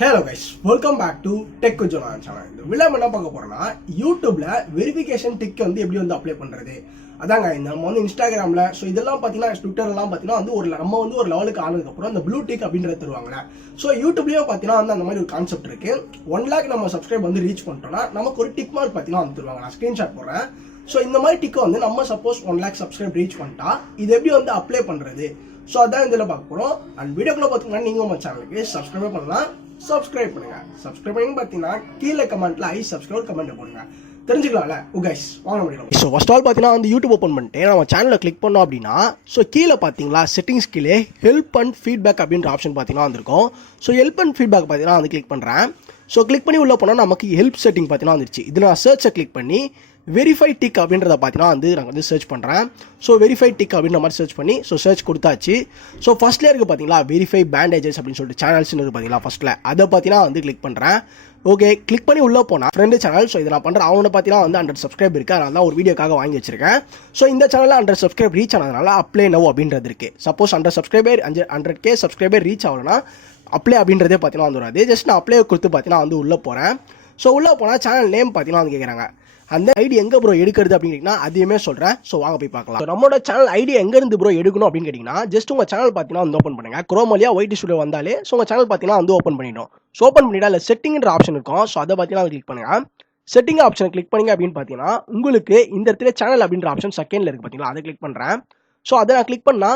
Hello guys, welcome back to Tech with Jana channel. இந்த வீடியோல என்ன பார்க்க போறோம்னா YouTubeல வெரிஃபிகேஷன் டிக் வந்து எப்படி வந்து அப்ளை பண்றது. அதாங்க நம்ம வந்து Instagramல சோ இதெல்லாம் பாத்தீங்கன்னா Twitterலாம் பாத்தீங்கன்னா வந்து நம்ம வந்து ஒரு லெவலுக்கு ஆனதுக்கு அப்புறம் அந்த ப்ளூ டிக் அப்படிங்கறது தருவாங்கல. சோ YouTubeலயும் பாத்தீங்கன்னா வந்து அந்த மாதிரி ஒரு கான்செப்ட் இருக்கு. 1 lakh நம்ம சப்ஸ்கிரைப் வந்து ரீச் பண்ணிட்டோம்னா நமக்கு ஒரு டிக் மார்க் பாத்தீங்கன்னா வந்து தருவாங்க. நான் ஸ்கிரீன்ஷாட் போடுறேன். சோ இந்த மாதிரி டிக் வந்து நம்ம சப்போஸ் 1 lakh சப்ஸ்கிரைப் ரீச் பண்ணிட்டா இது எப்படி வந்து அப்ளை பண்றது. சோ அதான் இதல பார்க்க போறோம். அண்ட் வீடியோக்குள்ள பாத்தீங்கன்னா நீங்க நம்ம சேனலுக்கு சப்ஸ்கிரைப் பண்ணலாம். சப்ஸ்கிரைப் பண்ணுங்க. சப்ஸ்கிரைப் பண்ணி பாத்தீங்கன்னா கீழ கமெண்ட்ல ஐ சப்ஸ்கிரைப் கமெண்ட் போடுங்க. தெரிஞ்சுக்கலாம்ல गाइस வாங்க முடியல. சோ ஃபர்ஸ்ட் ஆல் பாத்தீங்கன்னா வந்து YouTube ஓபன் பண்ணிட்டு நம்ம சேனலை கிளிக் பண்ணோம் அப்படினா சோ கீழ பாத்தீங்களா செட்டிங்ஸ் கீழே ஹெல்ப் அண்ட் ஃபீட்பேக் அப்படிங்கற ஆப்ஷன் பாத்தீங்கன்னா வந்திருக்கும். சோ ஹெல்ப் அண்ட் ஃபீட்பேக் பாத்தீங்கன்னா வந்து கிளிக் பண்றேன். சோ கிளிக் பண்ணி உள்ள போனா நமக்கு ஹெல்ப் செட்டிங் பாத்தீங்கன்னா வந்துருச்சு. இதுல நான் சர்ச்சை கிளிக் பண்ணி வெரிஃபை டிக் அப்படின்றத பார்த்தீங்கன்னா வந்து நான் வந்து சர்ச் பண்ணுறேன். ஸோ வெரிஃபை டிக் அப்படின்ற மாதிரி சர்ச் பண்ணி ஸோ சர்ச் கொடுத்தாச்சு. ஸோ ஃபர்ஸ்ட்லேயே இருக்குது பார்த்தீங்களா வெரிஃபை பேண்டேஜஸ் அப்படின்னு சொல்லிட்டு சேனல்ஸ்னு இருக்குது பார்த்தீங்களா ஃபர்ஸ்ட்டில் அதை பார்த்தீங்கன்னா வந்து கிளிக் பண்ணுறேன். ஓகே கிளிக் பண்ணி உள்ளே போனால் ஃப்ரெண்டு சேனல். ஸோ இதை நான் பண்ணுறேன். அவனை பார்த்தீங்கன்னா வந்து 100 சப்ஸ்கிரைப் இருக்குது. அதனால தான் ஒரு வீடியோக்காக வாங்கி வச்சிருக்கேன். ஸோ இந்த சேனலில் 100 சப்ஸ்கிரைப் ரீச் ஆனதுனால அப்ளை நவ் அப்படின்றது இருக்குது. Suppose 100 subscriber 100K subscriber reach ஆகலன்னா அப்ளை அப்படின்றதே பார்த்தீங்கன்னா வந்து வராது. ஜஸ்ட் நான் அப்ளை கொடுத்து பார்த்தீங்கன்னா வந்து உள்ளே போகிறேன். ஸோ உள்ளே போனால் சேனல் நேம் பார்த்தீங்கன்னா வந்து கேட்குறாங்க. அந்த ஐடி எங்க ப்ரோ எடுக்கிறது அப்படின்னா அதையுமே சொல்றேன். ஸோ வாங்க போய் பார்க்கலாம். நம்மளோட சேனல் ஐடி எங்க இருந்து ப்ரோ எடுக்கணும் அப்படின்னு கேட்டீங்கன்னா ஜஸ்ட் உங்க சேனல் பார்த்தீங்கன்னா வந்து ஓப்பன் பண்ணுங்க. குரோம் வழியா ஒயிட் ஸ்டுடியோ வந்தாலே ஸோ உங்க சேனல் பார்த்தீங்கன்னா வந்து ஓப்பன் பண்ணிடும். ஸோ ஓப்பன் பண்ணிட்டா இல்லை செட்டிங்ன்ற ஆப்ஷன் இருக்கும். ஸோ அதை பார்த்தீங்கன்னா கிளிக் பண்ணுங்க. செட்டிங் ஆப்ஷன் கிளிக் பண்ணீங்க அப்படின்னு பார்த்தீங்கன்னா உங்களுக்கு இந்த இடத்துல சேனல் அப்படின்ற ஆப்ஷன் செகண்ட்ல இருக்கு பார்த்தீங்களா அதை கிளிக் பண்றேன். ஸோ அதை நான் கிளிக் பண்ணா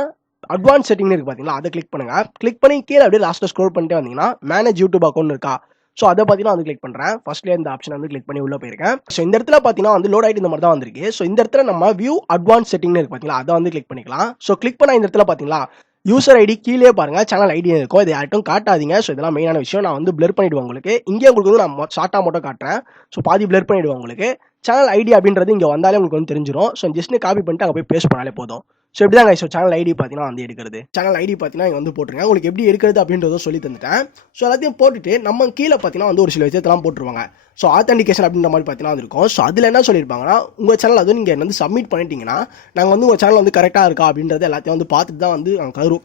அட்வான்ஸ் செட்டிங் இருக்கு பார்த்தீங்களா அதை கிளிக் பண்ணுங்க. கிளிக் பண்ணி கீழே அப்படியே லாஸ்ட்ல ஸ்க்ரோல் பண்ணிட்டு வந்தீங்கன்னா மேனேஜ் யூடியூப் அக்கௌண்ட் இருக்கா. ஸோ அதை பார்த்தீங்கன்னா வந்து கிளிக் பண்ணுறேன். ஃபர்ஸ்ட்லேயே இந்த ஆப்ஷன் வந்து கிளிக் பண்ணி உள்ள போயிருக்கேன். ஸோ இந்த இடத்துல பார்த்தீங்கன்னா வந்து லோட் ஆகிட்டு இந்த மாதிரி தான் வந்திருக்கு. ஸோ இந்த இடத்துல நம்ம வியூ அட்வான்ஸ் செட்டிங்னு இருக்கு பார்த்தீங்களா அதை வந்து கிளிக் பண்ணிக்கலாம். ஸோ கிளிக் பண்ண இந்த இடத்துல பார்த்தீங்களா யூசர் ஐடி கீழே பாருங்க சேனல் ஐடி இருக்கும். இது யார்ட்டும் காட்டாதீங்க. ஸோ இதெல்லாம் மெயினான விஷயம். நான் வந்து பிளர் பண்ணிடுவேன் உங்களுக்கு. இங்கே உங்களுக்கு வந்து நான் ஷார்ட்டாக மட்டும் காட்டுறேன். ஸோ பாதி பிளர் பண்ணிடுவேன் உங்களுக்கு. சேனல் ஐடி அப்படின்றது இங்கே வந்தாலே உங்களுக்கு வந்து தெரிஞ்சிடும். ஸோ ஜஸ்ட் காப்பி பண்ணிட்டு அங்கே போய் பேஸ்ட் பண்ணாலே போதும். ஸோ இப்படி தான் ஸோ சேனல் ஐடி பார்த்தீங்கன்னா வந்து எடுக்கிறது. சேனல் ஐடி பார்த்தீங்கன்னா இங்கே வந்து போட்டுருங்க. உங்களுக்கு எப்படி எடுக்கிறது அப்படின்றதும் சொல்லி தந்துட்டேன். ஸோ எல்லாத்தையும் போட்டுட்டு நம்ம கீழே பார்த்தீங்கன்னா வந்து ஒரு சில விஷயத்தெல்லாம் போட்டுருவாங்க. ஸோ ஆத்தென்டிகேஷன் அப்படின்ற மாதிரி பார்த்தீங்கன்னா வந்து இருக்கும். ஸோ அதில் என்ன சொல்லியிருப்பாங்கன்னா உங்கள் சேனல் அதுவும் நீங்கள் வந்து சப்மிட் பண்ணிட்டீங்கன்னா நாங்கள் வந்து உங்கள் சேனல் வந்து கரெக்டாக இருக்கா அப்படின்றத எல்லாத்தையும் வந்து பார்த்துட்டு தான் வந்து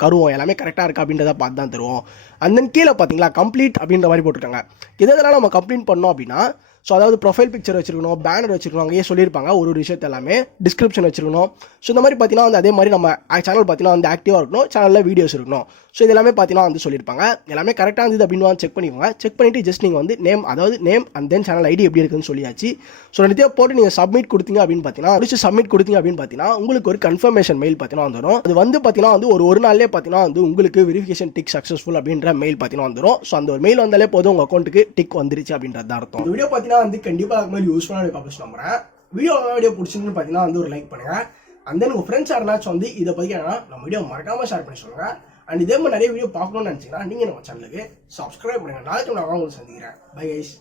கருவோம். எல்லாமே கரெக்டாக இருக்கா அப்படின்றத பார்த்து தான் தருவோம். அந்த கீழே பார்த்தீங்களா கம்ப்ளீட் அப்படின்ற மாதிரி போட்டுருக்காங்க. இதெல்லாம் நம்ம கம்ப்ளீட் பண்ணோம் அப்படின்னா ஸோ அதாவது ப்ரொஃபைல் பிக்சர் வச்சிருக்கணும், பேனர் வச்சிருக்கணும், அங்கேயே சொல்லியிருப்பாங்க ஒரு விஷயத்த எல்லாமே டிஸ்கிரிப்ஷன் வச்சிருக்கணும். ஸோ இந்த மாதிரி பார்த்தீங்கன்னா வந்து அதே மாதிரி நம்ம சேனல் பார்த்தீங்கன்னா வந்து ஆக்டிவாக இருக்கணும், சேனலில் வீடியோஸ் இருக்கணும். ஸோ இது எல்லாமே பார்த்தீங்கன்னா வந்து சொல்லியிருப்பாங்க. எல்லாமே கரெக்டாக இருந்தது அப்படின்னு செக் பண்ணிக்கோங்க. செக் பண்ணிட்டு ஜஸ்ட் நீங்கள் வந்து நேம் அதாவது name and then channel ID எப்படி இருக்குன்னு சொல்லியாச்சு. ஸோ ரெண்டுத்தையும் போட்டு நீங்கள் சப்மிட் கொடுத்தீங்க அப்படின்னு பார்த்தீங்கன்னா முடிச்சு சப்மிட் கொடுத்தீங்க அப்படின்னு பார்த்தீங்கன்னா உங்களுக்கு ஒரு கன்ஃபர்மேஷன் மெயில் பார்த்தீங்கன்னா வந்துடும். அது வந்து பார்த்தீங்கன்னா வந்து ஒரு நாள்லேயே பார்த்தீங்கன்னா வந்து உங்களுக்கு வெரிஃபிகேஷன் டிக் சக்ஸஸ்ஃபுல் அப்படின்ற மெயில் பார்த்தீங்கன்னா வந்துடும். ஸோ அந்த ஒரு மெயில் வந்தாலே போதும் உங்கள் அக்கௌண்ட்டுக்கு டிக் வந்துருச்சு அப்படின்றது அர்த்தம். இந்த வீடியோ பார்த்தீங்கன்னா வந்து கண்டிப்பாக யூஸ்ஃபுல்லான காம்பஸ் நம்புறேன். வீடியோ பிடிச்சிருந்து பார்த்தீங்கன்னா வந்து ஒரு லைக் பண்ணுங்க. அண்ட் தென் உங்க ஃப்ரெண்ட்ஸ் யாருனாச்சும் வந்து இதை பற்றி நம்ம வீடியோ மறக்காம ஷேர் பண்ணி சொல்லுங்க. அண்ட் இதே மாதிரி நிறைய வீடியோ பார்க்கணும்னு நினைச்சீங்கன்னா நீங்க நம்ம சேனலுக்கு சப்ஸ்கிரைப் பண்ணுங்க. நாளைக்கு நான் உங்களுக்கு சந்திக்கிறேன். Bye guys.